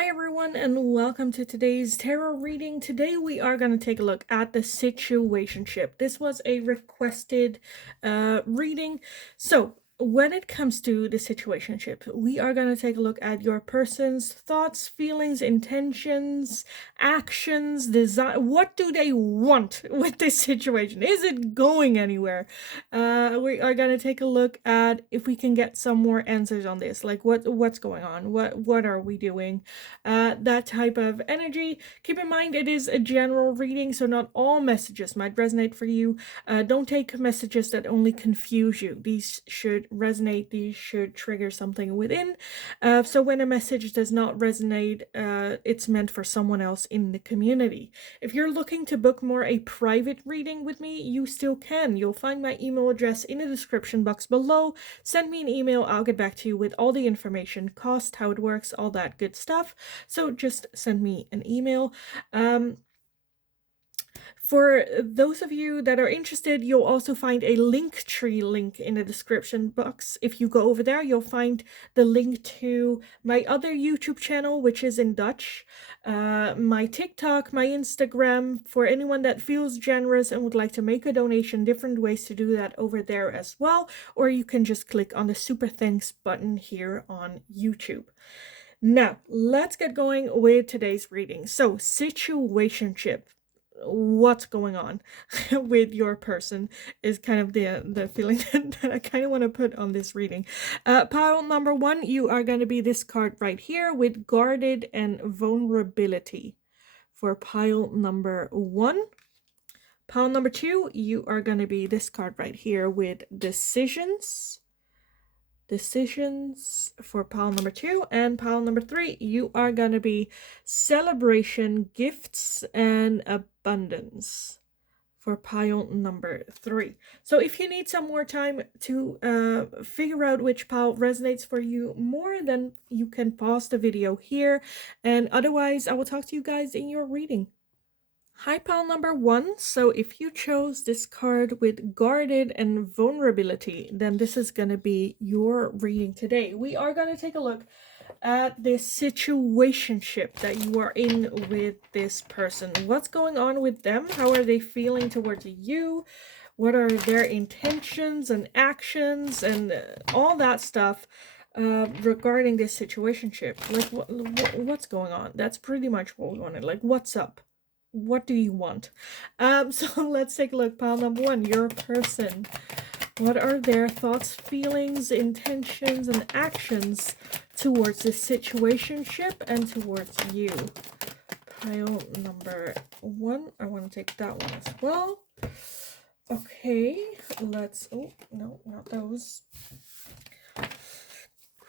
Hi everyone and welcome to today's tarot reading. Today we are going to take a look at the situationship. This was a requested reading. So when it comes to the situationship, we are going to take a look at your person's thoughts, feelings, intentions, actions, desire. What do they want with this situation? Is it going anywhere? We are going to take a look at if we can get some more answers on this. Like what's going on? What are we doing? That type of energy. Keep in mind it is a general reading, so not all messages might resonate for you. Don't take messages that only confuse you. These should resonate, these should trigger something within. So when a message does not resonate, it's meant for someone else in the community. If you're looking to book more a private reading with me, you still can. You'll find my email address in the description box below. Send me an email, I'll get back to you with all the information, cost, how it works, all that good stuff. So just send me an email. For those of you that are interested, you'll also find a Linktree link in the description box. If you go over there, you'll find the link to my other YouTube channel, which is in Dutch, my TikTok, my Instagram. For anyone that feels generous and would like to make a donation, different ways to do that over there as well. Or you can just click on the super thanks button here on YouTube. Now, let's get going with today's reading. So, situationship. What's going on with your person is kind of the feeling that I kind of want to put on this reading. Pile number 1, you are going to be this card right here with guarded and vulnerability. For pile number 1. Pile number 2, you are going to be this card right here with decisions. For pile number 2. And pile number 3, you are going to be celebration, gifts, and abundance. For pile number 3. So if you need some more time to figure out which pile resonates for you more, then you can pause the video here. And otherwise, I will talk to you guys in your reading. Hi, pile number 1. So if you chose this card with guarded and vulnerability, then this is going to be your reading today. We are going to take a look at this situationship that you are in with this person. What's going on with them? How are they feeling towards you? What are their intentions and actions and all that stuff regarding this situationship? Like, what's going on? That's pretty much what we wanted. Like, what's up? What do you want? So let's take a look. Pile number 1, your person. What are their thoughts, feelings, intentions, and actions towards this situationship and towards you? Pile number 1. I want to take that one as well. Okay, let's... Oh, no, not those.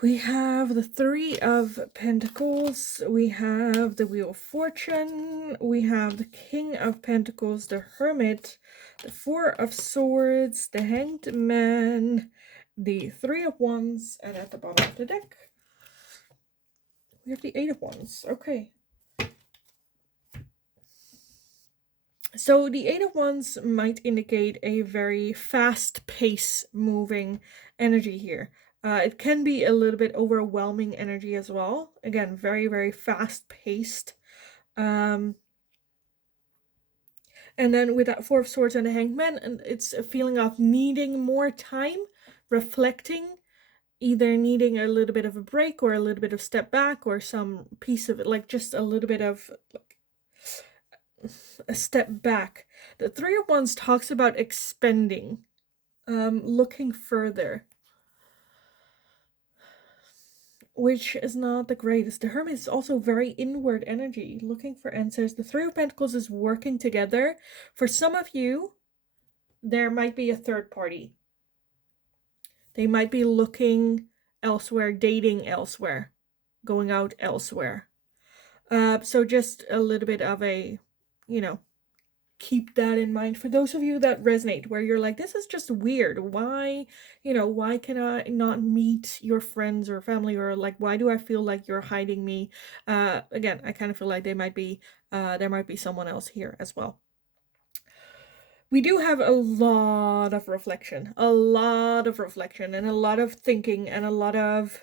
We have the 3 of Pentacles, we have the Wheel of Fortune, we have the King of Pentacles, the Hermit, the 4 of Swords, the Hanged Man, the 3 of Wands, and at the bottom of the deck, we have the 8 of Wands. Okay. So the 8 of Wands might indicate a very fast-paced moving energy here. It can be a little bit overwhelming energy as well. Again, very, very fast-paced. And then with that 4 of Swords and the Hanged Man, it's a feeling of needing more time, reflecting, either needing a little bit of a break or a little bit of step back or some piece of it, like just a little bit of like, a step back. The 3 of Wands talks about expending, looking further, which is not the greatest. The Hermit is also very inward energy, looking for answers. The 3 of Pentacles is working together. For some of you, there might be a third party. They might be looking elsewhere, dating elsewhere, going out elsewhere. So just a little bit of a, keep that in mind for those of you that resonate, where you're like, this is just weird. Why, why can I not meet your friends or family? Or like, why do I feel like you're hiding me? Again, I kind of feel like there might be someone else here as well. We do have a lot of reflection, and a lot of thinking, and a lot of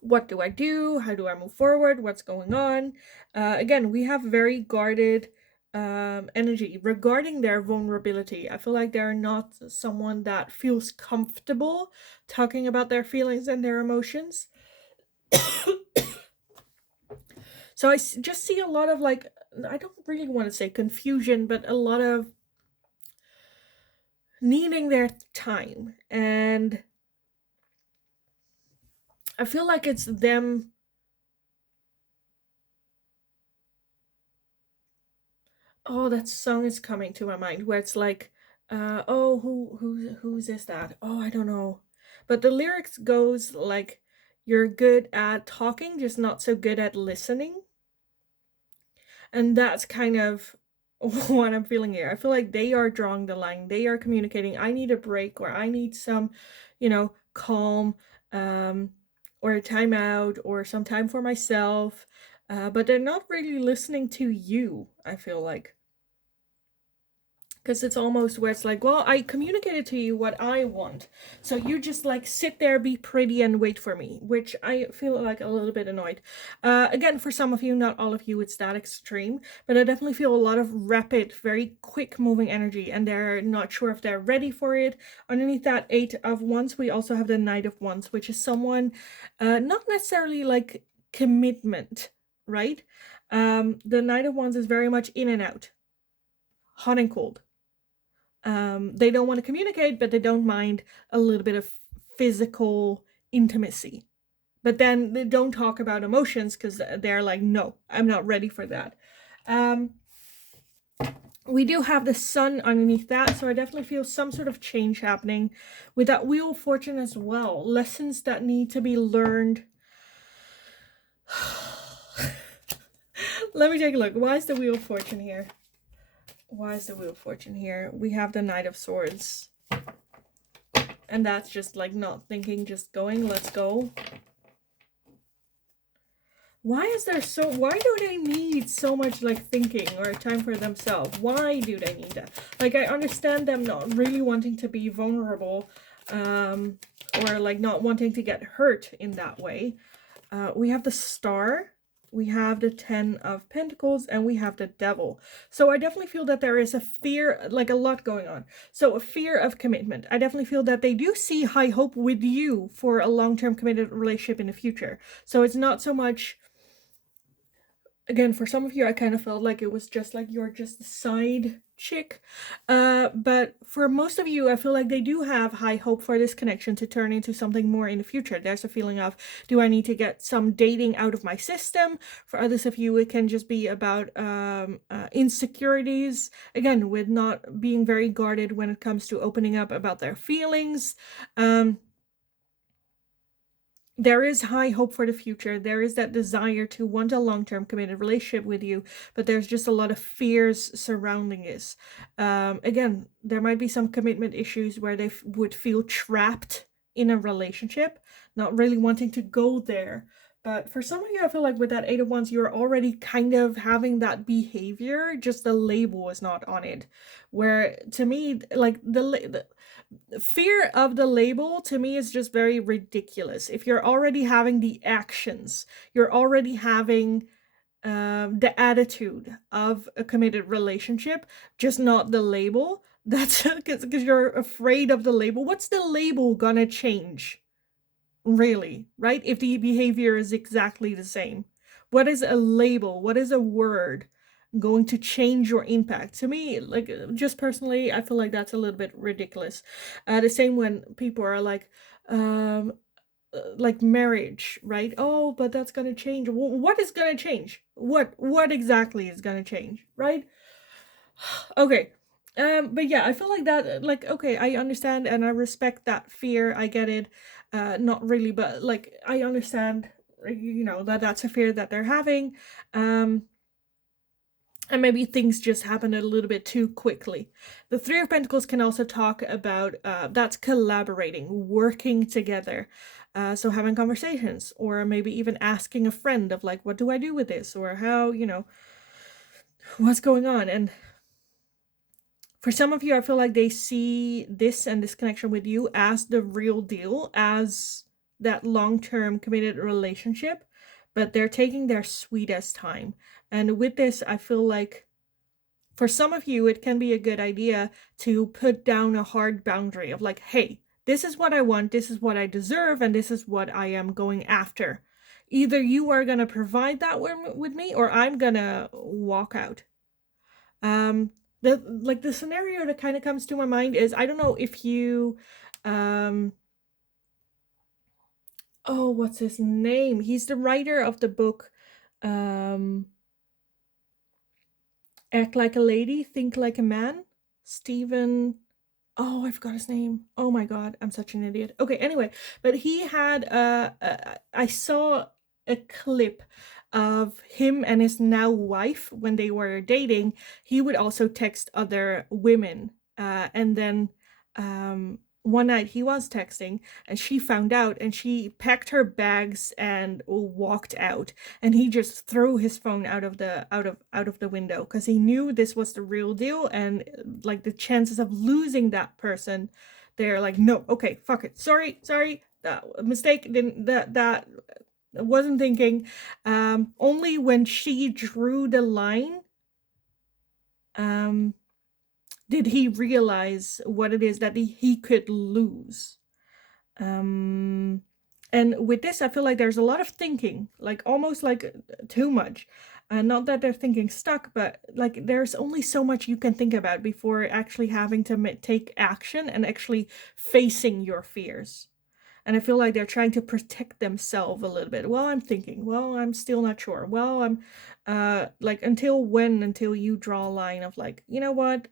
What do I do? How do I move forward? What's going on? Again, we have very guarded energy regarding their vulnerability. I feel like they're not someone that feels comfortable talking about their feelings and their emotions. So I just see a lot of like, I don't really want to say confusion, but a lot of needing their time. And I feel like it's them. Oh, that song is coming to my mind where it's like, oh, who's is that? Oh, I don't know. But the lyrics goes like, you're good at talking, just not so good at listening. And that's kind of what I'm feeling here. I feel like they are drawing the line. They are communicating, I need a break, or I need some, calm, or a timeout, or some time for myself. But they're not really listening to you, I feel like. Because it's almost where it's like, well, I communicated to you what I want, so you just like sit there, be pretty, and wait for me, which I feel like a little bit annoyed. Again, for some of you, not all of you, it's that extreme, but I definitely feel a lot of rapid, very quick moving energy, and they're not sure if they're ready for it. Underneath that 8 of Wands, we also have the Knight of Wands, which is someone not necessarily like commitment, right? The Knight of Wands is very much in and out, hot and cold. They don't want to communicate, but they don't mind a little bit of physical intimacy. But then they don't talk about emotions because they're like, no, I'm not ready for that. We do have the sun underneath that, so I definitely feel some sort of change happening with that Wheel of Fortune as well. Lessons that need to be learned. Let me take a look. Why is the Wheel of Fortune here? Why is the Wheel of Fortune here? We have the Knight of Swords. And that's just like not thinking, just going, let's go. Why do they need so much like thinking or time for themselves? Why do they need that? Like, I understand them not really wanting to be vulnerable, or like not wanting to get hurt in that way. We have the Star, we have the 10 of Pentacles, and we have the Devil. So I definitely feel that there is a fear, like a lot going on. So a fear of commitment. I definitely feel that they do see high hope with you for a long-term committed relationship in the future. So it's not so much, again, for some of you, I kind of felt like it was just like you're just a side chick. But for most of you, I feel like they do have high hope for this connection to turn into something more in the future. There's a feeling of, do I need to get some dating out of my system? For others of you, it can just be about insecurities. Again, with not being very guarded when it comes to opening up about their feelings. There is high hope for the future. There is that desire to want a long-term committed relationship with you, but there's just a lot of fears surrounding this. Again, there might be some commitment issues where they would feel trapped in a relationship, not really wanting to go there. But for some of you, I feel like with that 8 of Wands, you're already kind of having that behavior, just the label is not on it. Where, to me, like the fear of the label, to me, is just very ridiculous. If you're already having the actions, you're already having the attitude of a committed relationship, just not the label. That's because you're afraid of the label. What's the label gonna change, really, right? If the behavior is exactly the same. What is a label? What is a word going to change your impact? To me, like, just personally, I feel like that's a little bit ridiculous. The same when people are like marriage, right? Oh, but that's gonna change. What is gonna change? What exactly is gonna change, right? Okay. But yeah, I feel like that, like, okay, I understand and I respect that fear. I get it. Not really, but like, I understand, that that's a fear that they're having. And maybe things just happen a little bit too quickly. The Three of Pentacles can also talk about that's collaborating, working together. So having conversations, or maybe even asking a friend of like, what do I do with this? Or how, what's going on? And for some of you, I feel like they see this and this connection with you as the real deal, as that long-term committed relationship, but they're taking their sweetest time. And with this, I feel like for some of you, it can be a good idea to put down a hard boundary of like, hey, this is what I want, this is what I deserve, and this is what I am going after. Either you are going to provide that with me, or I'm going to walk out. The scenario that kind of comes to my mind is, I don't know if you oh, what's his name? He's the writer of the book Act Like a Lady, Think Like a Man. Stephen, oh, I forgot his name. Oh my god, I'm such an idiot. Okay, anyway, but he had I saw a clip of him and his now wife when they were dating. He would also text other women, and then one night he was texting and she found out and she packed her bags and walked out, and he just threw his phone out of the window because he knew this was the real deal, and like the chances of losing that person, they're like, no, okay, fuck it, sorry, that mistake, didn't that wasn't thinking. Only when she drew the line did he realize what it is that he could lose. And with this, I feel like there's a lot of thinking, like almost like too much. Not that they're thinking stuck, but like there's only so much you can think about before actually having to take action and actually facing your fears. And I feel like they're trying to protect themselves a little bit. Well, I'm thinking. Well, I'm still not sure. Well, I'm like, until when? Until you draw a line of like, you know what?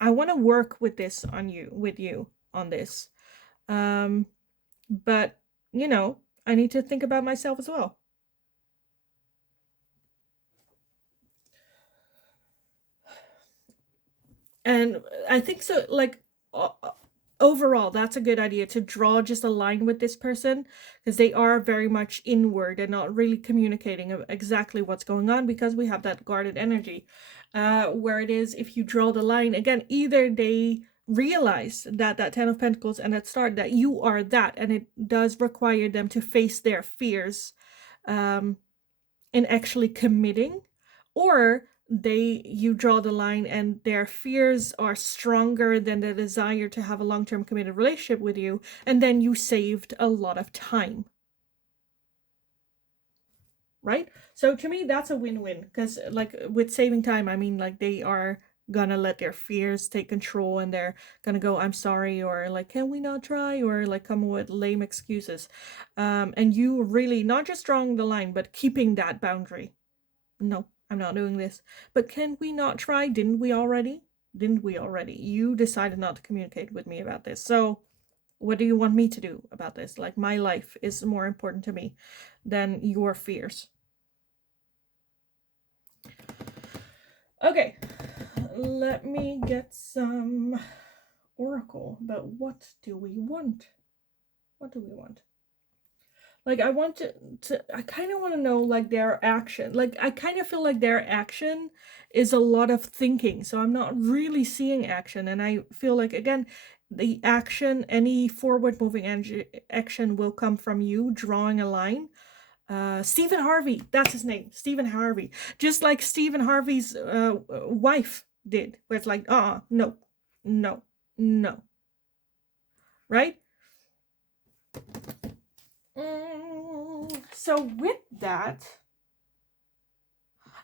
I want to work with this with you on this. But, you know, I need to think about myself as well. And I think so, like, overall, that's a good idea to draw just a line with this person, because they are very much inward and not really communicating exactly what's going on, because we have that guarded energy. Where it is, if you draw the line, again, either they realize that 10 of Pentacles and that start that you are that, and it does require them to face their fears in actually committing, or you draw the line and their fears are stronger than the desire to have a long-term committed relationship with you, and then you saved a lot of time, right? So to me, that's a win-win, because like with saving time, I mean, like they are gonna let their fears take control, and they're gonna go, I'm sorry, or like, can we not try, or like come with lame excuses. And you really not just drawing the line, but keeping that boundary. No, I'm not doing this. But can we not try? Didn't we already? You decided not to communicate with me about this. So what do you want me to do about this? Like, my life is more important to me than your fears. Okay, let me get some oracle. But what do we want? What do we want? Like, I want I kind of want to know, like, their action. Like, I kind of feel like their action is a lot of thinking. So I'm not really seeing action. And I feel like, again, the action, any forward moving action will come from you drawing a line. Stephen Harvey, that's his name. Stephen Harvey. Just like Stephen Harvey's wife did. Where it's like, no, no, no. Right? So with that,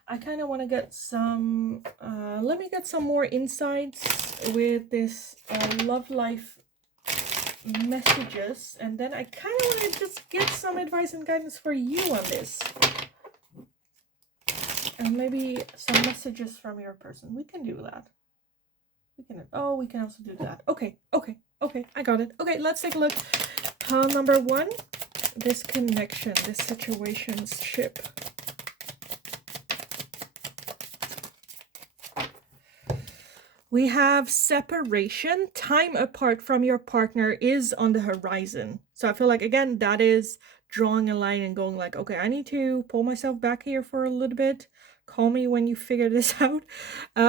I kind of want to get some, let me get some more insights with this love life messages, and then I kind of want to just get some advice and guidance for you on this. And maybe some messages from your person. We can do that. We can also do that. Okay, I got it. Okay, let's take a look. Pile number 1. This connection, this situationship. We have separation. Time apart from your partner is on the horizon. So I feel like, again, that is drawing a line and going like, okay, I need to pull myself back here for a little bit. Call me when you figure this out.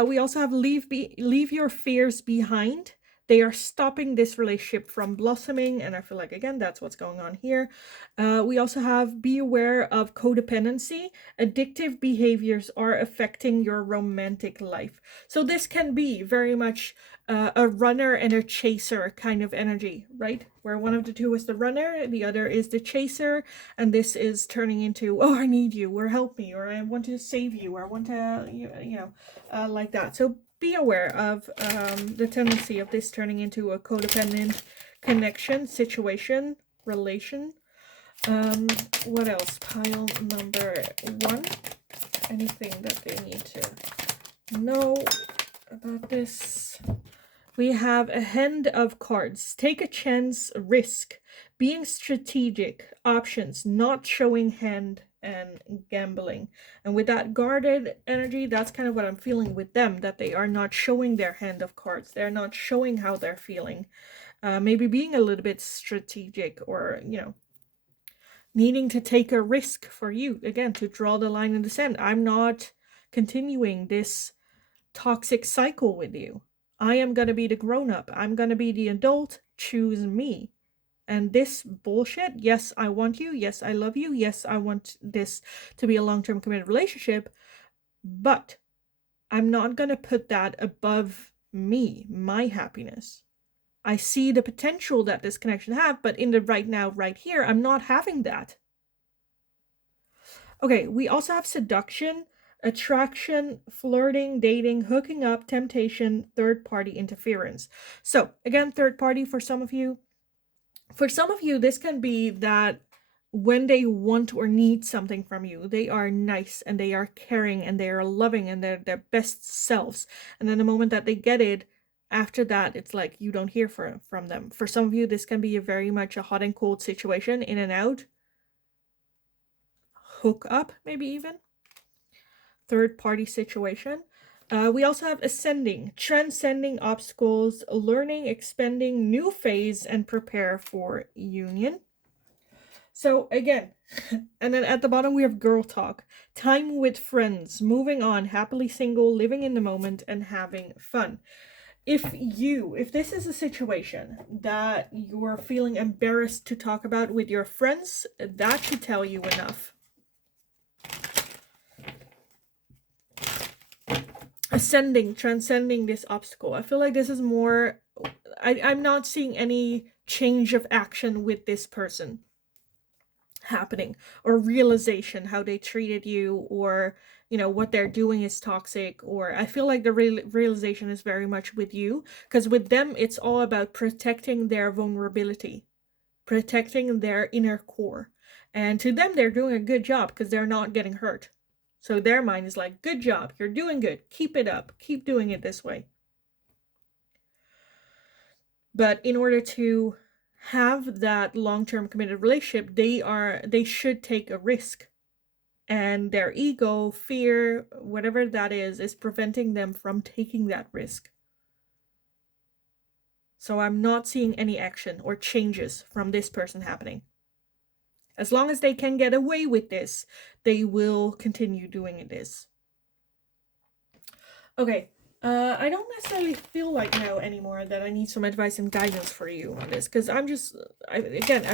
We also have leave your fears behind. They are stopping this relationship from blossoming, and I feel like, again, that's what's going on here. We also have be aware of codependency. Addictive behaviors are affecting your romantic life. So this can be very much a runner and a chaser kind of energy, right? Where one of the two is the runner, the other is the chaser, and this is turning into, oh, I need you, or help me, or I want to save you, or I want to, like that. So be aware of the tendency of this turning into a codependent connection, situation, relation. What else? Pile number 1. Anything that they need to know about this? We have a hand of cards. Take a chance, risk. Being strategic, options, not showing hand, and gambling. And with that guarded energy, that's kind of what I'm feeling with them, that they are not showing their hand of cards. They're not showing how they're feeling. Maybe being a little bit strategic, or, needing to take a risk for you, again, to draw the line in the sand. I'm not continuing this toxic cycle with you. I am going to be the grown-up. I'm going to be the adult. Choose me. And this bullshit, yes, I want you. Yes, I love you. Yes, I want this to be a long-term committed relationship. But I'm not going to put that above me, my happiness. I see the potential that this connection have, but in the right now, right here, I'm not having that. Okay, we also have seduction, attraction, flirting, dating, hooking up, temptation, third-party interference. So, again, third party for some of you. For some of you, this can be that when they want or need something from you, they are nice and they are caring and they are loving and they're their best selves. And then the moment that they get it, after that, it's like you don't hear from them. For some of you, this can be very much a hot and cold situation, in and out. Hook up, maybe even. Third party situation. We also have ascending, transcending obstacles, learning, expanding, new phase, and prepare for union. So again, and then at the bottom we have girl talk, time with friends, moving on, happily single, living in the moment, and having fun. If this is a situation that you're feeling embarrassed to talk about with your friends, that should tell you enough. Ascending, transcending this obstacle. I feel like this is more, I'm not seeing any change of action with this person happening, or realization how they treated you, or what they're doing is toxic, or I feel like the realization is very much with you, because with them it's all about protecting their vulnerability, protecting their inner core, and to them they're doing a good job because they're not getting hurt. So their mind is like, good job, you're doing good, keep it up, keep doing it this way. But in order to have that long-term committed relationship, they should take a risk. And their ego, fear, whatever that is preventing them from taking that risk. So I'm not seeing any action or changes from this person happening. As long as they can get away with this, they will continue doing this. Okay, I don't necessarily feel like now anymore that I need some advice and guidance for you on this, because I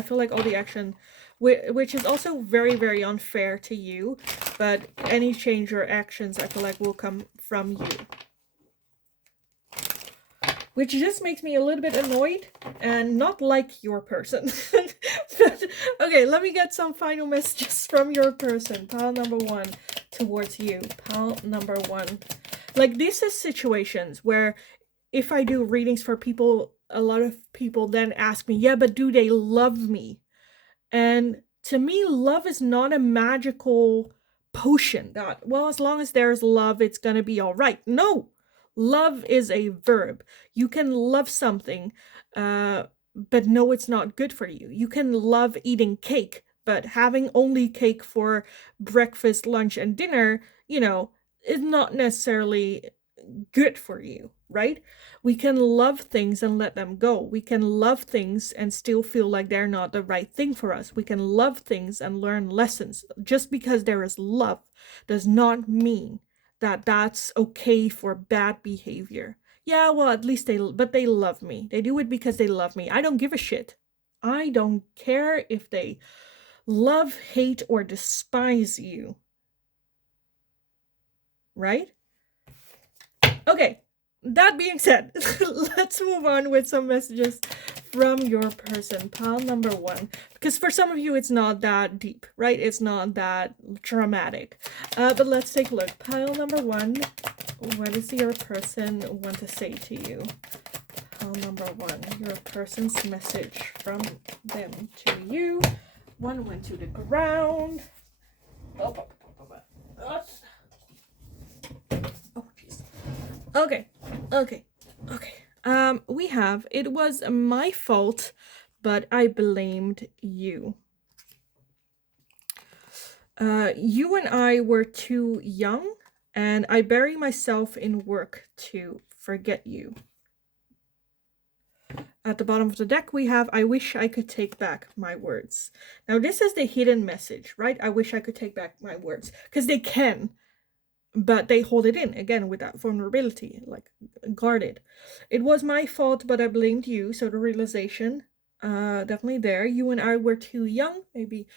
feel like all the action, which is also very, very unfair to you, but any change or actions I feel like will come from you. Which just makes me a little bit annoyed and not like your person. But, okay, let me get some final messages from your person. Pile number 1 towards you. Pile number 1. Like, this is situations where if I do readings for people, a lot of people then ask me, yeah, but do they love me? And to me, love is not a magical potion that, well, as long as there's love, it's gonna be all right. No, love is a verb. You can love something, but no, it's not good for you. You can love eating cake, but having only cake for breakfast, lunch, and dinner, is not necessarily good for you, right? We can love things and let them go. We can love things and still feel like they're not the right thing for us. We can love things and learn lessons. Just because there is love does not mean that that's okay for bad behavior. yeah, well, at least they love me. They do it because they love me. I don't give a shit. I don't care if they love, hate, or despise you. Right? Okay, that being said, let's move on with some messages from your person, pile number 1. Because for some of you, it's not that deep, right? It's not that dramatic. But let's take a look. Pile number 1, what does your person want to say to you? Pile number 1, your person's message from them to you. 1 went to the ground. Oh, jeez. Okay. We have, it was my fault, but I blamed you. You and I were too young, and I bury myself in work to forget you. At the bottom of the deck, we have, I wish I could take back my words. Now, this is the hidden message, right? I wish I could take back my words, because they can. But they hold it in, again, with that vulnerability, like guarded. It was my fault, but I blamed you. So the realization, definitely there. You and I were too young, maybe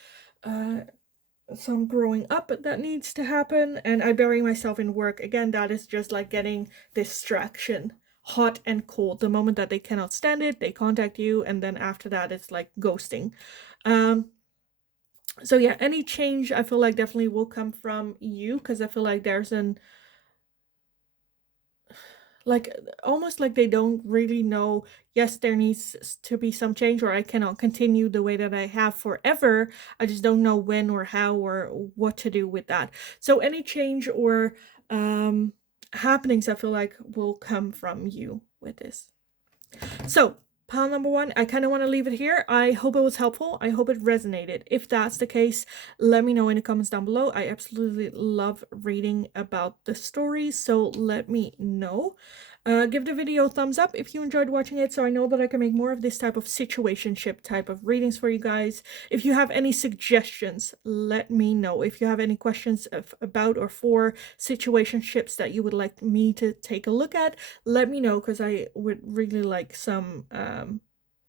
some growing up that needs to happen. And I bury myself in work. Again, that is just like getting distraction, hot and cold. The moment that they cannot stand it, they contact you. And then after that, it's like ghosting. So yeah, any change I feel like definitely will come from you, because I feel like there's an, like, almost like they don't really know, yes, there needs to be some change, or I cannot continue the way that I have forever. I just don't know when or how or what to do with that. So any change or happenings I feel like will come from you with this. So pile number 1, I kind of want to leave it here. I hope it was helpful. I hope it resonated. If that's the case, let me know in the comments down below. I absolutely love reading about the stories, so let me know. Give the video a thumbs up if you enjoyed watching it, so I know that I can make more of this type of situationship type of readings for you guys. If you have any suggestions, let me know. If you have any questions about or for situationships that you would like me to take a look at, let me know, because I would really like some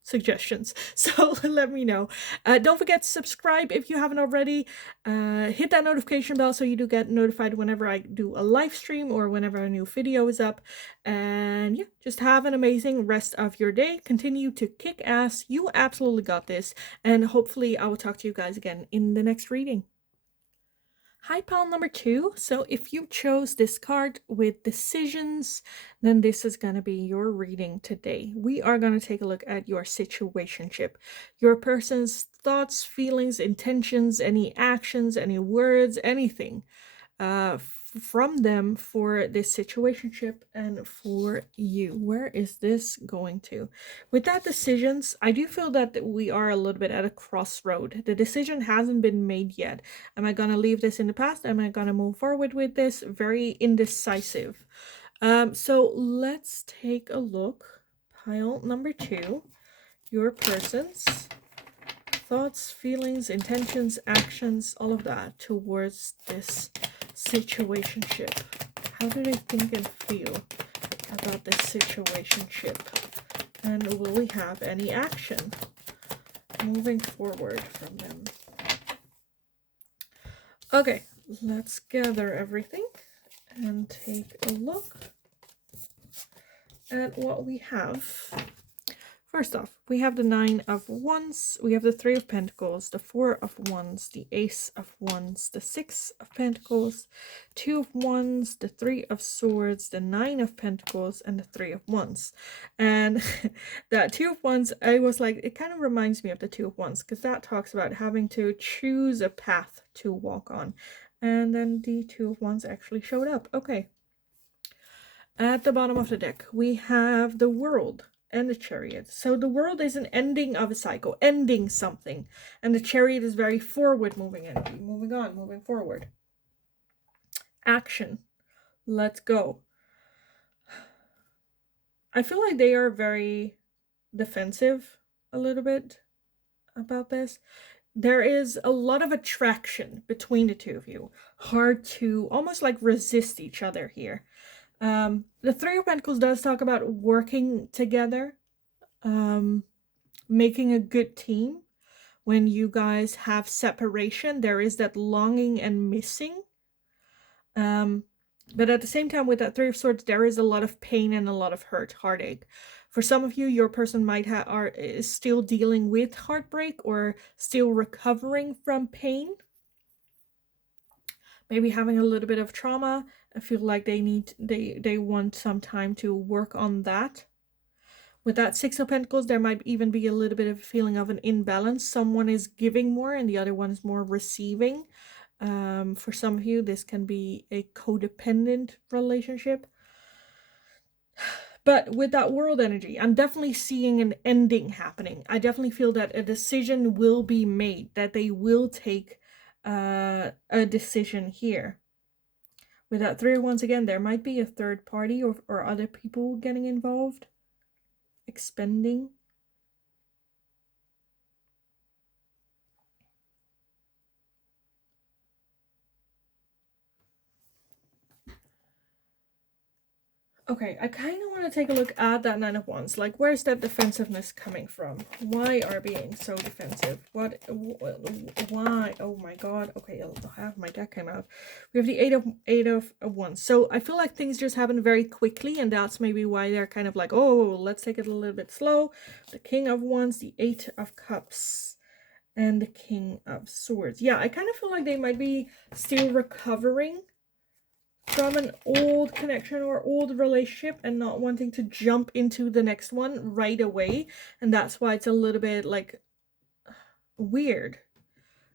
suggestions. So let me know. Don't forget to subscribe if you haven't already. Hit that notification bell so you do get notified whenever I do a live stream or whenever a new video is up. And yeah, just have an amazing rest of your day. Continue to kick ass. You absolutely got this. And hopefully I will talk to you guys again in the next reading. Hi, pile number 2. So if you chose this card with decisions, then this is going to be your reading today. We are going to take a look at your situationship, your person's thoughts, feelings, intentions, any actions, any words, anything from them for this situationship and for you. Where is this going to? With that decisions, I do feel that we are a little bit at a crossroad. The decision hasn't been made yet. Am I going to leave this in the past? Am I going to move forward with this? Very indecisive. So let's take a look. Pile number 2, your person's thoughts, feelings, intentions, actions, all of that towards this situationship. How do they think and feel about this situationship? And will we have any action moving forward from them? Okay, let's gather everything and take a look at what we have. First off, we have the 9 of Wands, we have the 3 of Pentacles, the 4 of Wands, the Ace of Wands, the 6 of Pentacles, 2 of Wands, the 3 of Swords, the 9 of Pentacles, and the 3 of Wands. And that 2 of Wands, I was like, it kind of reminds me of the 2 of Wands, because that talks about having to choose a path to walk on. And then the 2 of Wands actually showed up. Okay. At the bottom of the deck, we have the World and the Chariot. So the World is an ending of a cycle, ending something. And the Chariot is very forward moving energy, moving on, moving forward. Action. Let's go. I feel like they are very defensive a little bit about this. There is a lot of attraction between the two of you. Hard to almost like resist each other here. The Three of Pentacles does talk about working together, making a good team. When you guys have separation, there is that longing and missing. But at the same time, with that Three of Swords, there is a lot of pain and a lot of heartache. For some of you, your person might is still dealing with heartbreak or still recovering from pain. Maybe having a little bit of trauma. I feel like they want some time to work on that. With that Six of Pentacles, there might even be a little bit of a feeling of an imbalance. Someone is giving more and the other one is more receiving. For some of you, this can be a codependent relationship. But with that world energy, I'm definitely seeing an ending happening. I definitely feel that a decision will be made, that they will take a decision here. With that Three of Wands again, there might be a third party or other people getting involved, expending. Okay, I kind of want to take a look at that Nine of Wands. Like, where's that defensiveness coming from? Why are being so defensive? Why? Oh my god. Okay, half my deck came out. We have the Eight of Wands. So I feel like things just happen very quickly, and that's maybe why they're kind of like, oh, let's take it a little bit slow. The King of Wands, the Eight of Cups, and the King of Swords. Yeah, I kind of feel like they might be still recovering from an old connection or old relationship and not wanting to jump into the next one right away. And that's why it's a little bit like weird.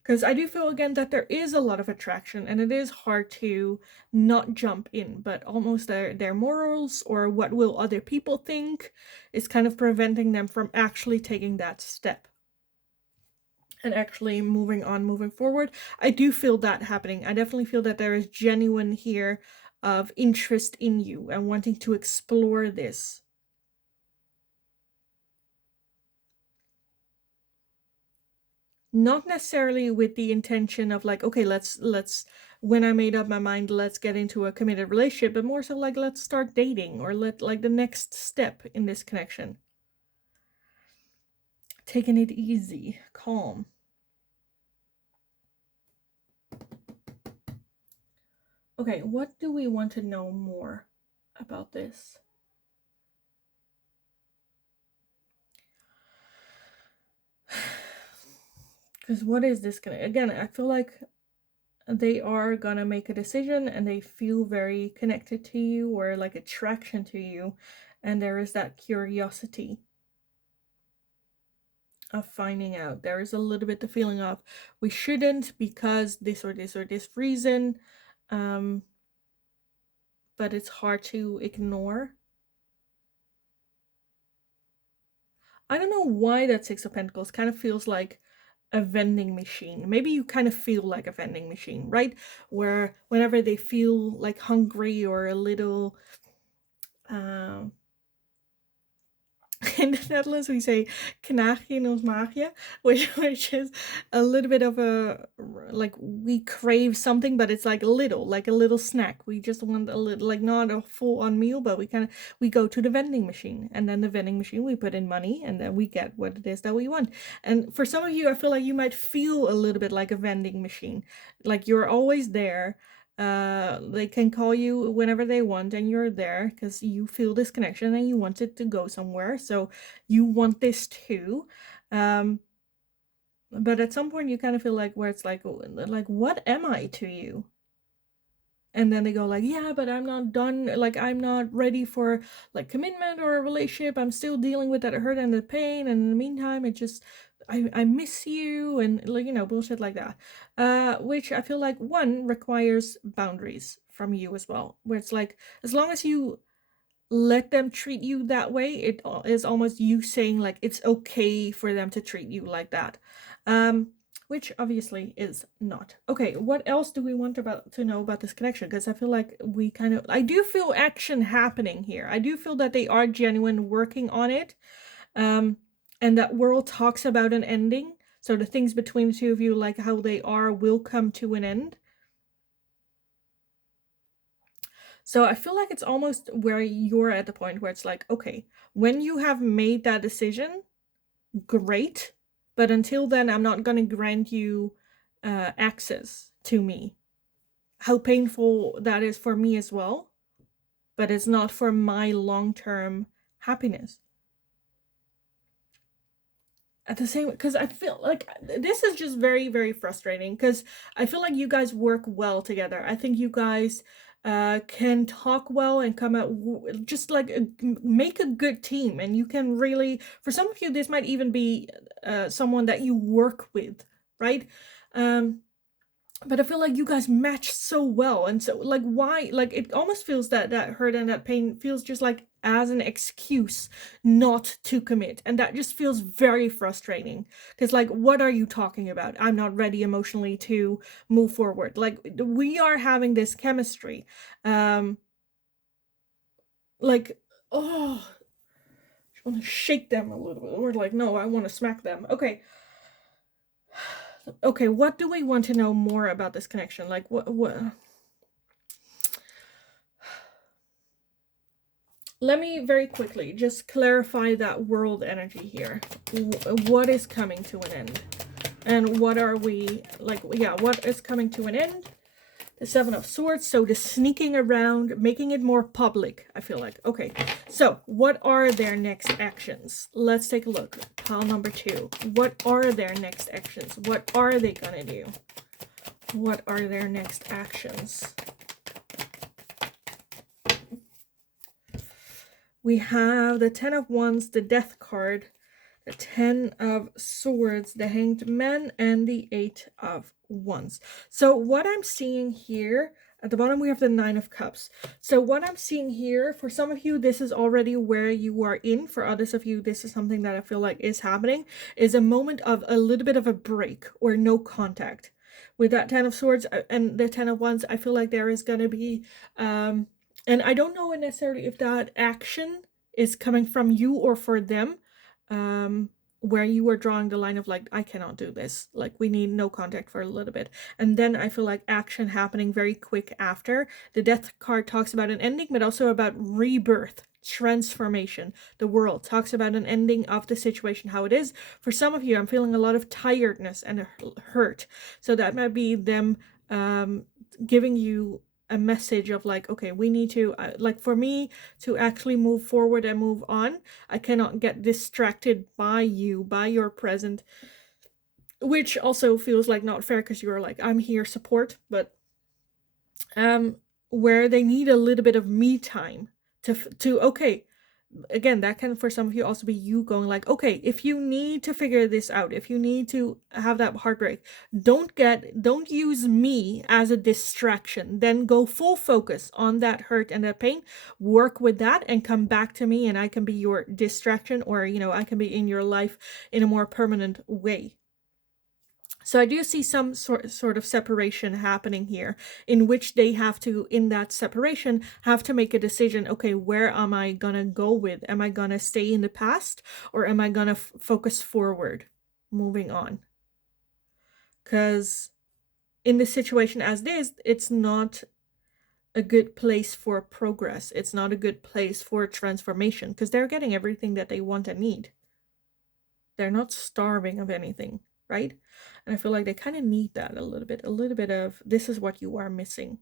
Because I do feel again that there is a lot of attraction and it is hard to not jump in, but almost their morals or what will other people think is kind of preventing them from actually taking that step and actually moving on, moving forward. I do feel that happening. I definitely feel that there is genuine here of interest in you and wanting to explore this. Not necessarily with the intention of like, okay, let's when I made up my mind, let's get into a committed relationship, but more so like, let's start dating or like the next step in this connection. Taking it easy, calm. Okay, what do we want to know more about this? Because what is this gonna, again, I feel like they are gonna make a decision and they feel very connected to you or like attraction to you, and there is that curiosity of finding out. There is a little bit the feeling of we shouldn't because this or this or this reason, but it's hard to ignore. I don't know why that Six of Pentacles kind of feels like a vending machine. Maybe you kind of feel like a vending machine, right? Where whenever they feel like hungry or a little in the Netherlands we say knaagje in ons maagje, which is a little bit of a, like, we crave something, but it's like a little snack. We just want a little, like not a full-on meal, but we go to the vending machine, and then the vending machine we put in money, and then we get what it is that we want. And for some of you, I feel like you might feel a little bit like a vending machine, like you're always there. They can call you whenever they want and you're there because you feel this connection and you want it to go somewhere, so you want this too. But at some point you kind of feel like where it's like what am I to you? And then they go like, yeah, but I'm not done, like I'm not ready for like commitment or a relationship, I'm still dealing with that hurt and the pain, and in the meantime it just, I miss you, and like, you know, bullshit like that, which I feel like one requires boundaries from you as well, where it's like, as long as you let them treat you that way, it is almost you saying like it's okay for them to treat you like that, which obviously is not. Okay, what else do we want to know about this connection? Because I feel like I do feel action happening here. I do feel that they are genuine, working on it, and that world talks about an ending. So the things between the two of you, like how they are, will come to an end. So I feel like it's almost where you're at the point where it's like, okay, when you have made that decision, great. But until then, I'm not going to grant you access to me. How painful that is for me as well. But it's not for my long-term happiness. At the same, because I feel like this is just very, very frustrating, because I feel like you guys work well together. I think you guys can talk well and come out just like make a good team, and you can really, for some of you this might even be someone that you work with, right? But I feel like you guys match so well, and so like why, like it almost feels that hurt and that pain feels just like as an excuse not to commit, and that just feels very frustrating, because like what are you talking about? I'm not ready emotionally to move forward. Like we are having this chemistry, like, oh, I want to shake them a little bit, or like, no, I want to smack them. Okay. Okay, what do we want to know more about this connection? Like what let me very quickly just clarify that world energy here. What is coming to an end? And what are we, like, yeah, what is coming to an end? The Seven of Swords, so the sneaking around, making it more public, I feel like. Okay, so what are their next actions? Let's take a look. Pile number 2. What are their next actions? What are they gonna do? What are their next actions? We have the 10 of Wands, the Death card, the 10 of Swords, the Hanged Man, and the 8 of Wands. So what I'm seeing here, at the bottom we have the 9 of Cups. So what I'm seeing here, for some of you, this is already where you are in. For others of you, this is something that I feel like is happening, is a moment of a little bit of a break or no contact. With that 10 of Swords and the 10 of Wands, I feel like there is going to be... and I don't know necessarily if that action is coming from you or for them, where you are drawing the line of like, I cannot do this. Like, we need no contact for a little bit. And then I feel like action happening very quick after. The Death card talks about an ending, but also about rebirth, transformation. The World talks about an ending of the situation, how it is. For some of you, I'm feeling a lot of tiredness and hurt. So that might be them giving you a message of like, okay, we need to, like for me to actually move forward and move on, I cannot get distracted by you, by your present, which also feels like not fair, because you're like, I'm here, support, but where they need a little bit of me time to okay, again, that can for some of you also be you going like, okay, if you need to figure this out, if you need to have that heartbreak, don't use me as a distraction. Then go full focus on that hurt and that pain, work with that, and come back to me, and I can be your distraction, or I can be in your life in a more permanent way. So I do see some sort of separation happening here, in which they have to, in that separation, have to make a decision. Okay, where am I gonna go with? Am I gonna stay in the past, or am I gonna focus forward, moving on? Because in this situation as this, it's not a good place for progress. It's not a good place for transformation, because they're getting everything that they want and need. They're not starving of anything, right? And I feel like they kind of need that a little bit of, this is what you are missing.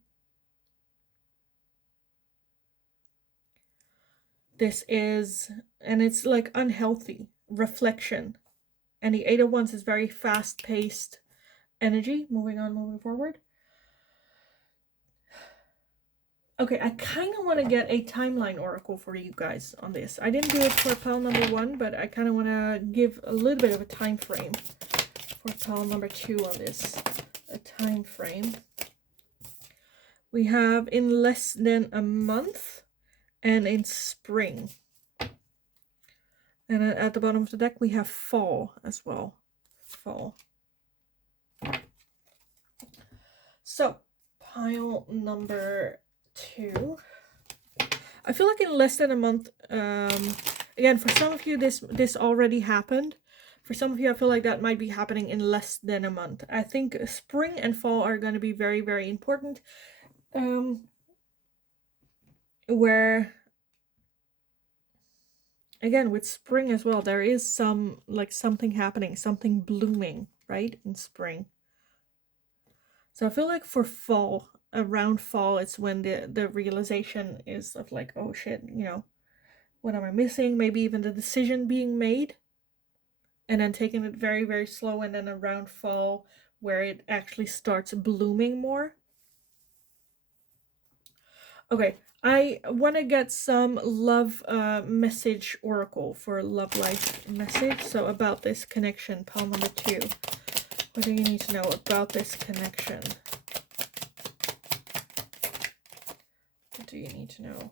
This is, and it's like unhealthy reflection. And the 8 of Wands is very fast-paced energy, moving on, moving forward. Okay, I kind of want to get a timeline oracle for you guys on this. I didn't do it for pile number 1, but I kind of want to give a little bit of a time frame for pile number 2 on this. A time frame. We have in less than a month and in spring. And at the bottom of the deck we have fall as well. Fall. So, pile number 2. I feel like in less than a month, again, for some of you this already happened. For some of you, I feel like that might be happening in less than a month. I think spring and fall are going to be very, very important. where, again, with spring as well, there is some, like, something happening, something blooming, right, in spring. So I feel like for fall, around fall, it's when the realization is of like, oh shit, what am I missing? Maybe even the decision being made, and then taking it very, very slow, and then around fall, where it actually starts blooming more. Okay, I want to get some love message oracle for love life message. So about this connection, pile number 2. What do you need to know about this connection? What do you need to know?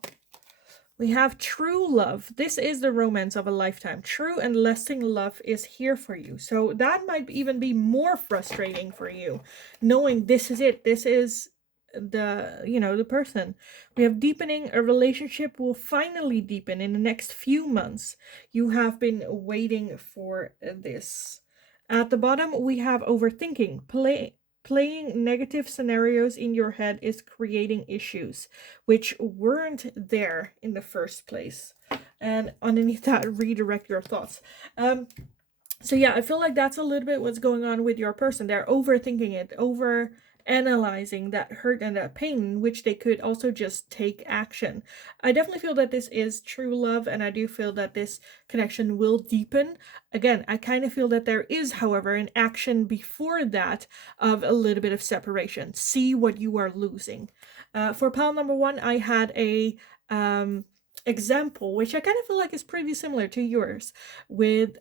We have true love. This is the romance of a lifetime. True and lasting love is here for you. So that might even be more frustrating for you, knowing this is it. This is the person. We have deepening. A relationship will finally deepen in the next few months. You have been waiting for this. At the bottom, we have overthinking. Playing negative scenarios in your head is creating issues which weren't there in the first place. And underneath that, redirect your thoughts. So yeah, I feel like that's a little bit what's going on with your person. They're overthinking it, over analyzing that hurt and that pain, which they could also just take action. I definitely feel that this is true love, and I do feel that this connection will deepen. Again, I kind of feel that there is, however, an action before that of a little bit of separation. See what you are losing. For pile number 1, I had a example, which I kind of feel like is pretty similar to yours, with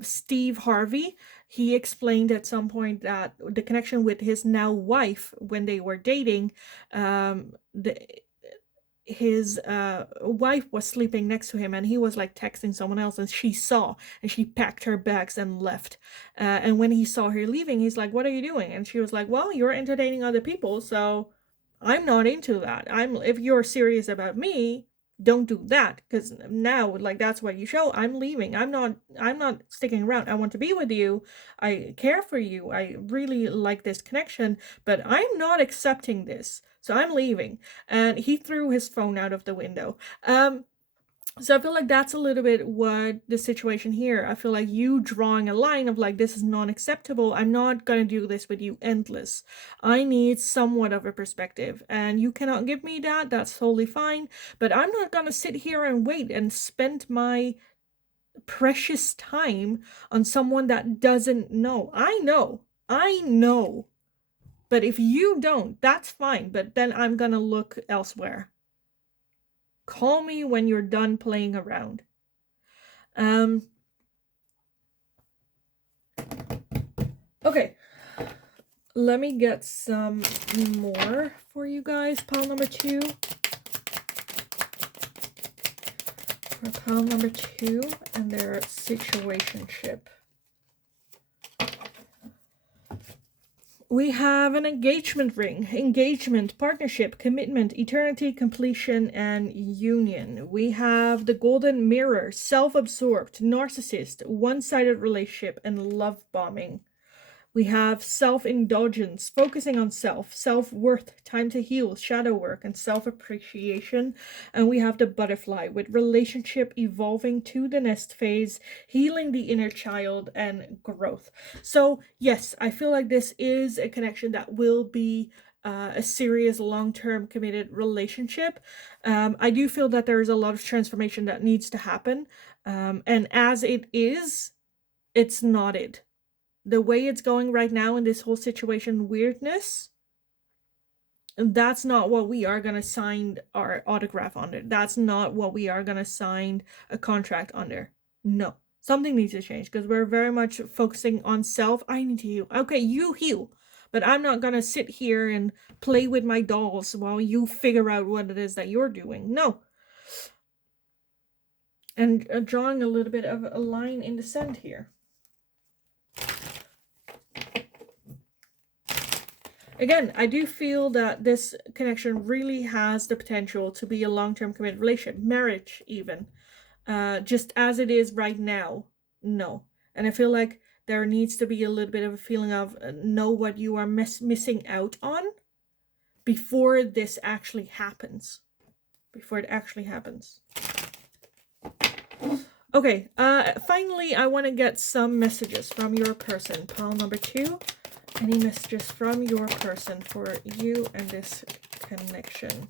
Steve Harvey. He explained at some point that the connection with his now wife, when they were dating, his wife was sleeping next to him, and he was like texting someone else, and she saw, and she packed her bags and left. And when he saw her leaving, he's like, what are you doing? And she was like, well, you're entertaining other people, so I'm not into that. If you're serious about me, don't do that, because now, like, that's what you show. I'm leaving. I'm not sticking around. I want to be with you. I care for you. I really like this connection, but I'm not accepting this, so I'm leaving. And he threw his phone out of the window. So I feel like that's a little bit what the situation here. I feel like you drawing a line of like, this is not acceptable. I'm not going to do this with you endless. I need somewhat of a perspective, and you cannot give me that. That's totally fine. But I'm not going to sit here and wait and spend my precious time on someone that doesn't know. I know. But if you don't, that's fine. But then I'm going to look elsewhere. Call me when you're done playing around. Okay, let me get some more for you guys. Pile number 2. For pile number 2 and their situationship. We have an engagement ring, engagement, partnership, commitment, eternity, completion, and union. We have the golden mirror, self-absorbed, narcissist, one-sided relationship, and love bombing. We have self-indulgence, focusing on self, self-worth, time to heal, shadow work, and self-appreciation. And we have the butterfly, with relationship evolving to the nest phase, healing the inner child, and growth. So yes, I feel like this is a connection that will be a serious, long-term, committed relationship. I do feel that there is a lot of transformation that needs to happen. And as it is, it's not it. The way it's going right now in this whole situation, weirdness, that's not what we are going to sign our autograph under. That's not what we are going to sign a contract under. No, something needs to change, because we're very much focusing on self. I need to heal. Okay, you heal, but I'm not going to sit here and play with my dolls while you figure out what it is that you're doing. No. And drawing a little bit of a line in the sand here. Again, I do feel that this connection really has the potential to be a long-term committed relationship, marriage even. Just as it is right now, no. And I feel like there needs to be a little bit of a feeling of know what you are missing out on before this actually happens. before it actually happens. Okay, finally, I want to get some messages from your person. Pile number 2. Any messages from your person for you and this connection?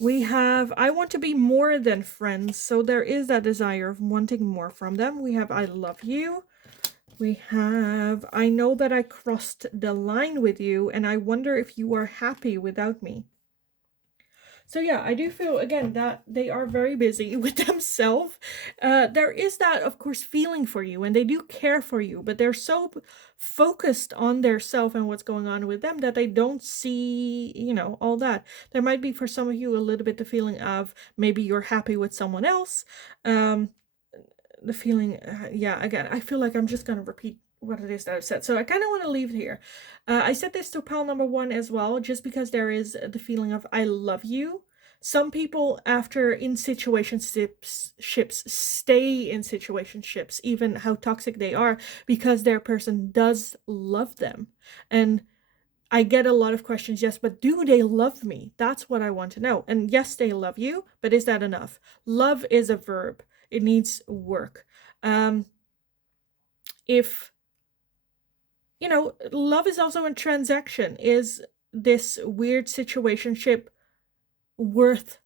We have, I want to be more than friends. So there is that desire of wanting more from them. We have, I love you. We have, I know that I crossed the line with you and I wonder if you are happy without me. So yeah, I do feel, again, that they are very busy with themselves. There is that, of course, feeling for you, and they do care for you, but they're so focused on their self and what's going on with them that they don't see, you know, all that. There might be, for some of you, a little bit the feeling of maybe you're happy with someone else. The feeling, yeah, again, I feel like I'm just going to repeat what it is that I've said. So I kind of want to leave it here. I said this to pile number 1 as well, just because there is the feeling of I love you. Some people after in situationships stay in situationships, even how toxic they are, because their person does love them. And I get a lot of questions, yes, but do they love me? That's what I want to know. And yes, they love you, but is that enough? Love is a verb. It needs work. If you know, love is also a transaction. Is this weird situationship worth,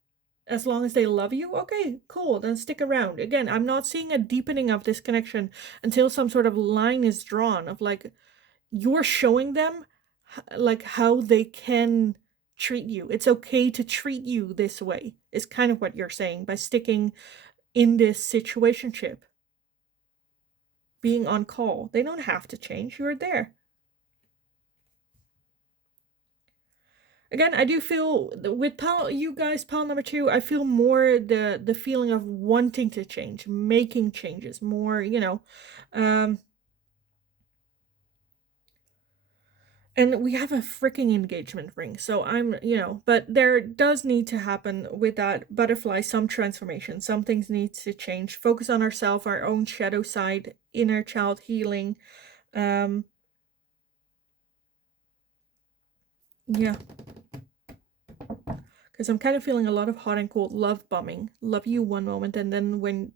as long as they love you? Okay, cool, then stick around. Again, I'm not seeing a deepening of this connection until some sort of line is drawn of like, you're showing them like how they can treat you. It's okay to treat you this way, is kind of what you're saying by sticking in this situationship. Being on call. They don't have to change. You're there. Again, I do feel with you guys, pile number 2, I feel more the feeling of wanting to change, making changes, more, you know. And we have a freaking engagement ring. So I'm, you know, but there does need to happen with that butterfly some transformation. Some things need to change. Focus on ourselves, our own shadow side, inner child healing. Yeah. Because I'm kind of feeling a lot of hot and cold love bombing. Love you one moment, and then when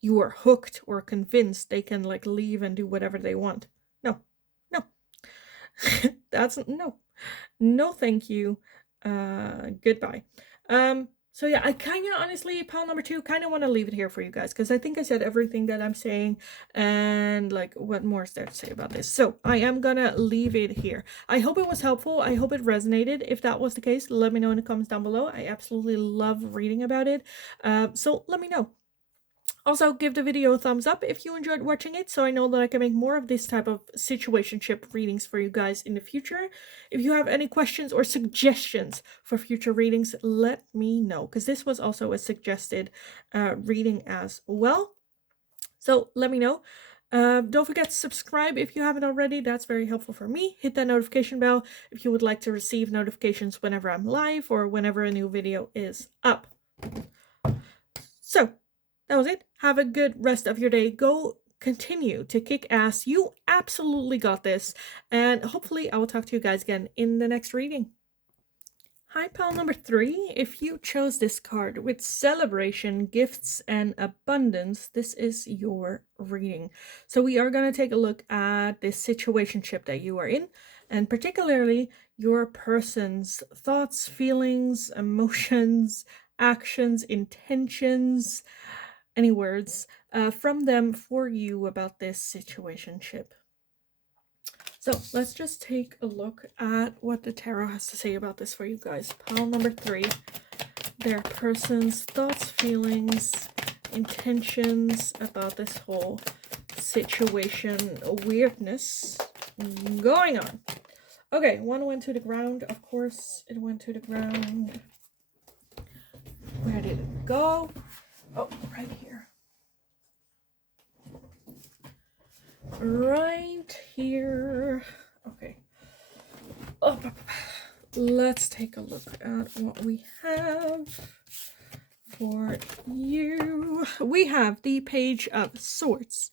you are hooked or convinced, they can like leave and do whatever they want. No. No. That's no thank you. Goodbye. So yeah, I kind of honestly, pile number 2, kind of want to leave it here for you guys, because I think I said everything that I'm saying, and like, what more is there to say about this? So I am gonna leave it here. I hope it was helpful. I hope it resonated. If that was the case, let me know in the comments down below. I absolutely love reading about it. So let me know. Also, give the video a thumbs up if you enjoyed watching it, so I know that I can make more of this type of situationship readings for you guys in the future. If you have any questions or suggestions for future readings, let me know, because this was also a suggested reading as well. So let me know. Don't forget to subscribe if you haven't already. That's very helpful for me. Hit that notification bell if you would like to receive notifications whenever I'm live or whenever a new video is up. So that was it. Have a good rest of your day. Go continue to kick ass. You absolutely got this. And hopefully I will talk to you guys again in the next reading. Hi, pile number 3. If you chose this card with celebration, gifts, and abundance, this is your reading. So we are going to take a look at this situationship that you are in, and particularly your person's thoughts, feelings, emotions, actions, intentions, any words from them for you about this situationship. So let's just take a look at what the tarot has to say about this for you guys. Pile number 3, their person's thoughts, feelings, intentions about this whole situation, weirdness going on. Okay, 1 went to the ground. Of course, it went to the ground. Where did it go? Oh, right here. Right here. Okay. Oh, let's take a look at what we have for you. We have the Page of Swords.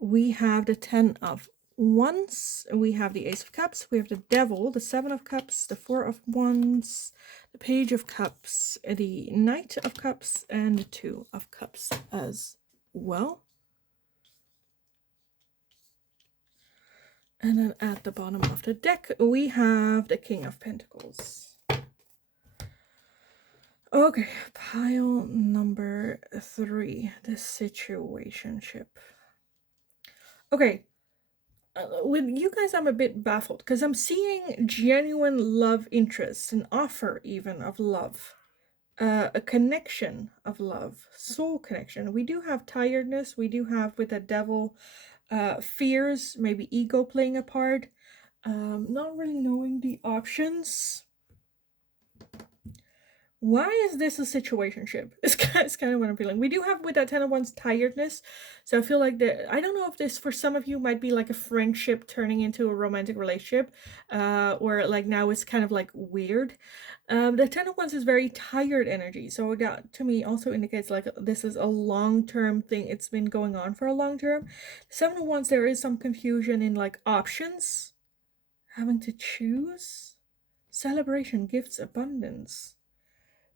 We have the 10 of Wands, we have the Ace of Cups, we have the Devil, the Seven of Cups, the Four of Wands, the Page of Cups, the Knight of Cups, and the Two of Cups as well. And then at the bottom of the deck, we have the King of Pentacles. Okay, pile number 3, the situationship. Okay, with you guys, I'm a bit baffled because I'm seeing genuine love interest, an offer even of love, a connection of love, soul connection. We do have tiredness. We do have with the Devil fears, maybe ego playing a part, not really knowing the options. Why is this a situationship? It's kind of what I'm feeling. We do have with that 10 of Wands tiredness. So I feel like I don't know if this for some of you might be like a friendship turning into a romantic relationship. Or like now it's kind of like weird. The 10 of Wands is very tired energy. So that to me also indicates like this is a long-term thing. It's been going on for a long term. 7 of Wands, there is some confusion in like options. Having to choose. Celebration, gifts, abundance.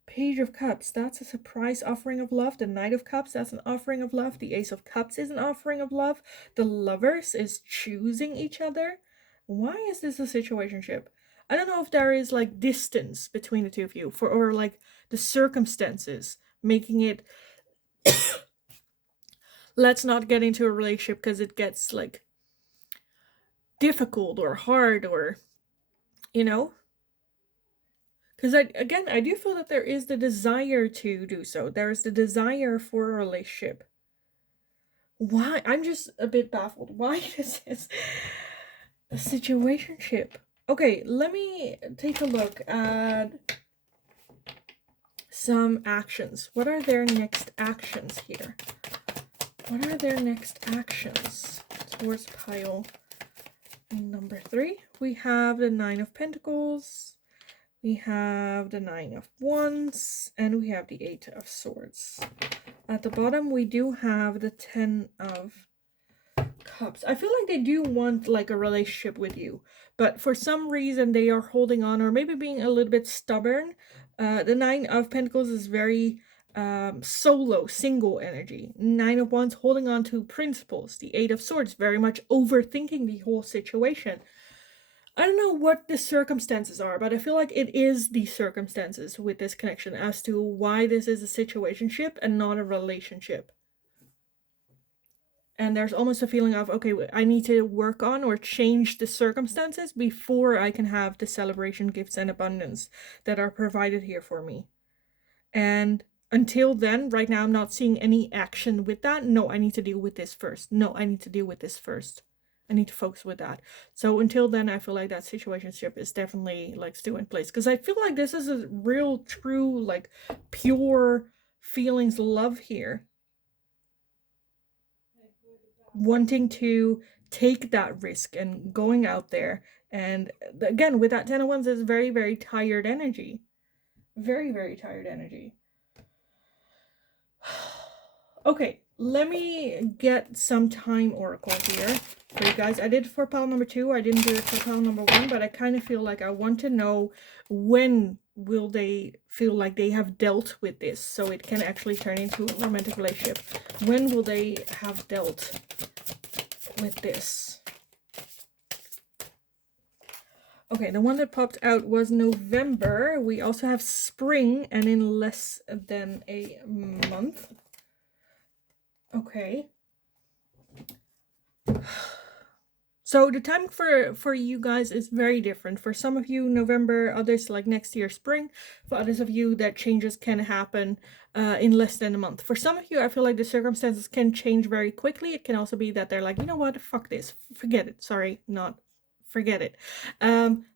Page of Cups, that's a surprise offering of love. The Knight of Cups, that's an offering of love. The Ace of Cups is an offering of love. The Lovers is choosing each other. Why is this a situationship? I don't know if there is like distance between the two of you, or like the circumstances making it let's not get into a relationship because it gets like difficult or hard, or you know. Because I do feel that there is the desire to do so. There is the desire for a relationship. Why? I'm just a bit baffled. Why is this a situationship? Okay, let me take a look at some actions. What are their next actions here? What are their next actions towards pile number 3? We have the 9 of Pentacles. We have the 9 of Wands, and we have the 8 of Swords. At the bottom, we do have the 10 of Cups. I feel like they do want like a relationship with you, but for some reason they are holding on, or maybe being a little bit stubborn. The 9 of Pentacles is very solo, single energy. 9 of Wands holding on to principles. The 8 of Swords very much overthinking the whole situation. I don't know what the circumstances are, but I feel like it is the circumstances with this connection as to why this is a situationship and not a relationship. And there's almost a feeling of, okay, I need to work on or change the circumstances before I can have the celebration, gifts, and abundance that are provided here for me. And until then, right now, I'm not seeing any action with that. No, I need to deal with this first. No, I need to deal with this first. I need to focus with that. So until then, I feel like that situationship is definitely like still in place. Because I feel like this is a real, true, like pure feelings love here. Wanting to take that risk and going out there. And again, with that 10 of Wands, is very, very tired energy. Very, very tired energy. Okay, let me get some time oracle here for you guys. I did for pile number 2. I didn't do it for pile number 1, but I kind of feel like I want to know when will they feel like they have dealt with this so it can actually turn into a romantic relationship. When will they have dealt with this? Okay, the one that popped out was November. We also have spring, and in less than a month. Okay. So the time for you guys is very different. For some of you, November, others like next year, spring. For others of you, that changes can happen in less than a month. For some of you, I feel like the circumstances can change very quickly. It can also be that they're like, you know what, fuck this, forget it. Sorry, not forget it.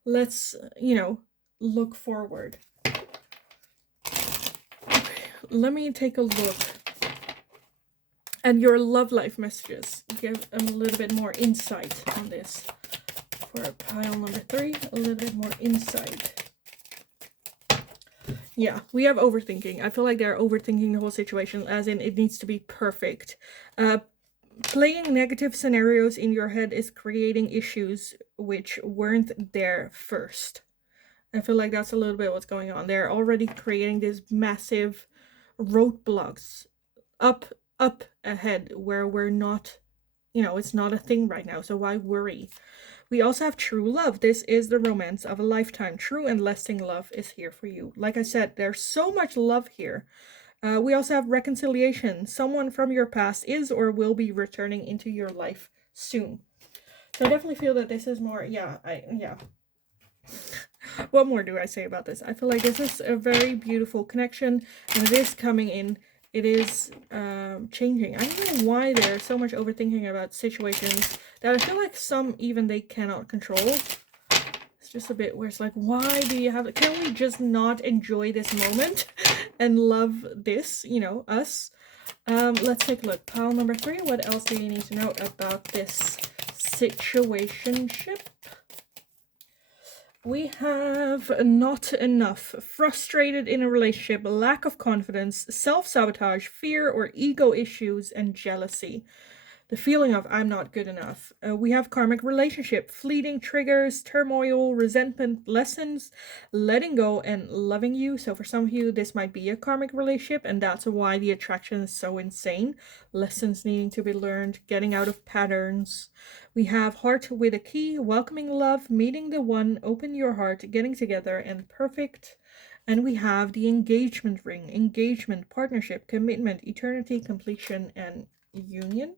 Let's, you know, look forward. Okay, let me take a look. And your love life messages. Give a little bit more insight on this. For pile number 3, a little bit more insight. Yeah, we have overthinking. I feel like they're overthinking the whole situation, as in it needs to be perfect. playing negative scenarios in your head is creating issues which weren't there first. I feel like that's a little bit what's going on. They're already creating these massive roadblocks up ahead where we're not, it's not a thing right now, so why worry? We also have true love. This is the romance of a lifetime. True and lasting love is here for you. Like I said, there's so much love here. We also have reconciliation. Someone from your past is or will be returning into your life soon. So I definitely feel that this is more, yeah. What more do I say about this? I feel like this is a very beautiful connection, and it is coming in. It is changing. I don't know why there's so much overthinking about situations that I feel like some even they cannot control. It's just a bit where it's like, why do you have it? Can we just not enjoy this moment and love this, us? Let's take a look. Pile number 3. What else do you need to know about this situationship? We have not enough, frustrated in a relationship, lack of confidence, self-sabotage, fear or ego issues, and jealousy. The feeling of I'm not good enough. We have karmic relationship, fleeting triggers, turmoil, resentment, lessons, letting go, and loving you. So for some of you, this might be a karmic relationship, and that's why the attraction is so insane. Lessons needing to be learned, getting out of patterns. We have heart with a key, welcoming love, meeting the one, open your heart, getting together, and perfect. And we have the engagement ring, engagement, partnership, commitment, eternity, completion, and union.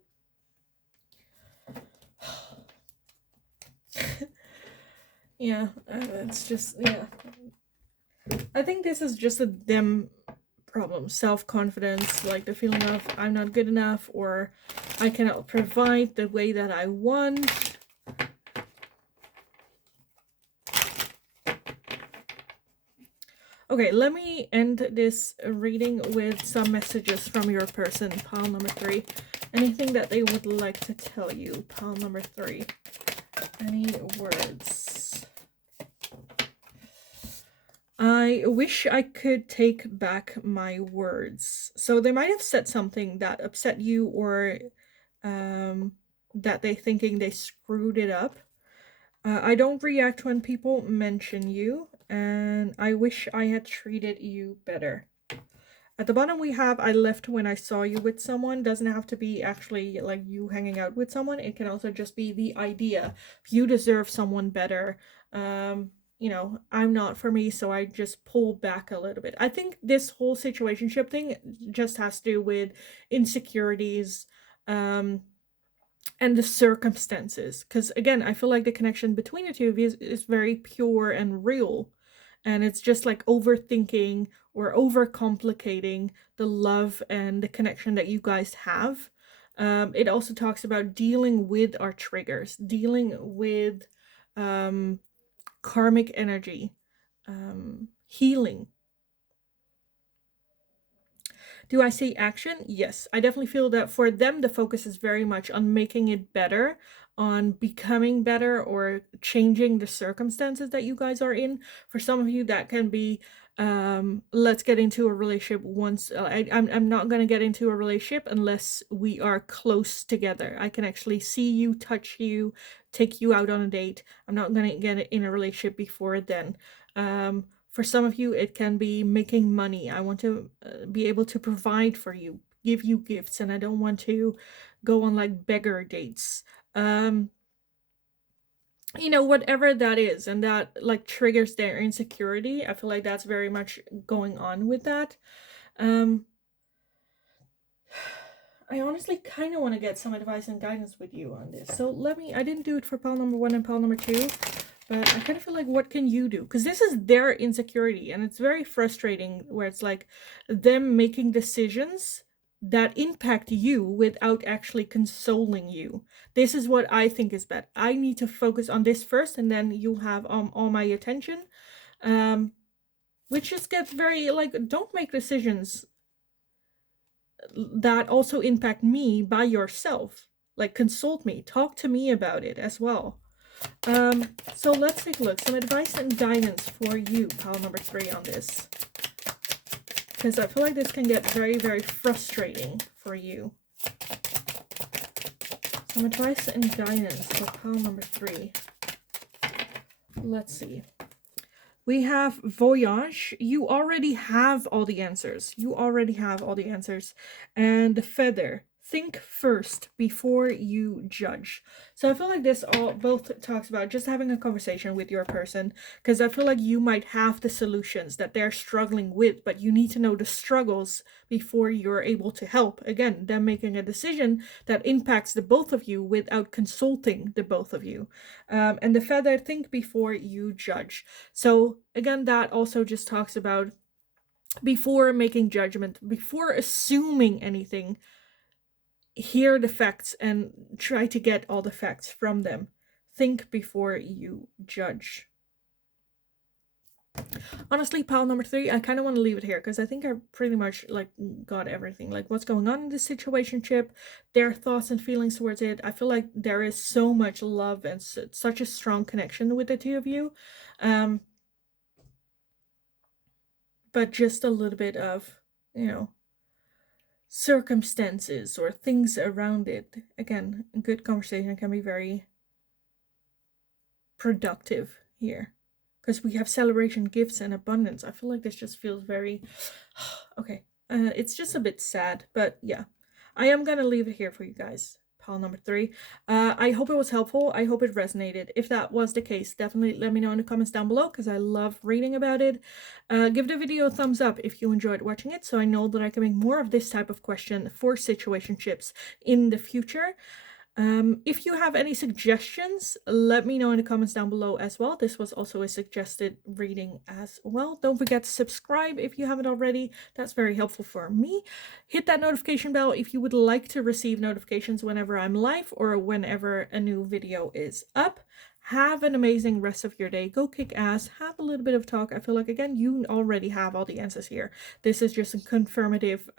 Yeah, it's just, yeah. I think this is just a them problem. Self-confidence, like the feeling of I'm not good enough, or I cannot provide the way that I want. Okay, let me end this reading with some messages from your person, pile number 3. Anything that they would like to tell you, pile number 3. Any words? I wish I could take back my words. So they might have said something that upset you, or that they thinking they screwed it up. I don't react when people mention you, and I wish I had treated you better. At the bottom we have, I left when I saw you with someone. Doesn't have to be actually like you hanging out with someone. It can also just be the idea. You deserve someone better. I'm not for me, so I just pull back a little bit. I think this whole situationship thing just has to do with insecurities, and the circumstances. Because again, I feel like the connection between the two of you is very pure and real. And it's just like overthinking or overcomplicating the love and the connection that you guys have. It also talks about dealing with our triggers, dealing with karmic energy, healing. Do I see action? Yes. I definitely feel that for them, the focus is very much on making it better, on becoming better, or changing the circumstances that you guys are in. For some of you, that can be, let's get into a relationship once. I'm not going to get into a relationship unless we are close together. I can actually see you, touch you, take you out on a date. I'm not going to get in a relationship before then. For some of you, it can be making money. I want to be able to provide for you, give you gifts, and I don't want to go on like beggar dates. Whatever that is, and that like triggers their insecurity. I feel like that's very much going on with that. I honestly kind of want to get some advice and guidance with you on this. So I didn't do it for pile number 1 and pile number 2. But I kind of feel like, what can you do? Because this is their insecurity, and it's very frustrating where it's like them making decisions that impact you without actually consoling you. This is what I think is bad. I need to focus on this first, and then you'll have all my attention. Which just gets very, like, don't make decisions that also impact me by yourself. Like, consult me. Talk to me about it as well. So let's take a look. Some advice and guidance for you, pile number 3, on this. Because I feel like this can get very, very frustrating for you. Some advice and guidance for pile number 3. Let's see. We have voyage. You already have all the answers. You already have all the answers. And the feather. Think first before you judge. So I feel like this all both talks about just having a conversation with your person, because I feel like you might have the solutions that they're struggling with, but you need to know the struggles before you're able to help. Again, them making a decision that impacts the both of you without consulting the both of you. And the feather, think before you judge. So again, that also just talks about before making judgment, before assuming anything, hear the facts and try to get all the facts from them. Think before you judge. Honestly, pile number 3, I kind of want to leave it here because I think I pretty much like got everything, like what's going on in this situationship, their thoughts and feelings towards it. I feel like there is so much love and such a strong connection with the two of you, but just a little bit of, you know, circumstances or things around it. Again, a good conversation can be very productive here because we have celebration, gifts, and abundance. I feel like this just feels very okay. It's just a bit sad, but yeah, I am gonna leave it here for you guys. Pile number 3. I hope it was helpful. I hope it resonated. If that was the case, definitely let me know in the comments down below because I love reading about it. Give the video a thumbs up if you enjoyed watching it, so I know that I can make more of this type of question for situationships in the future. If you have any suggestions, let me know in the comments down below as well. This was also a suggested reading as well. Don't forget to subscribe if you haven't already. That's very helpful for me. Hit that notification bell if you would like to receive notifications whenever I'm live or whenever a new video is up. Have an amazing rest of your day. Go kick ass. Have a little bit of talk. I feel like, again, you already have all the answers here. This is just a confirmative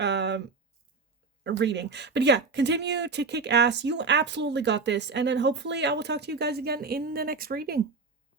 reading. But yeah, continue to kick ass. You absolutely got this. And then hopefully I will talk to you guys again in the next reading.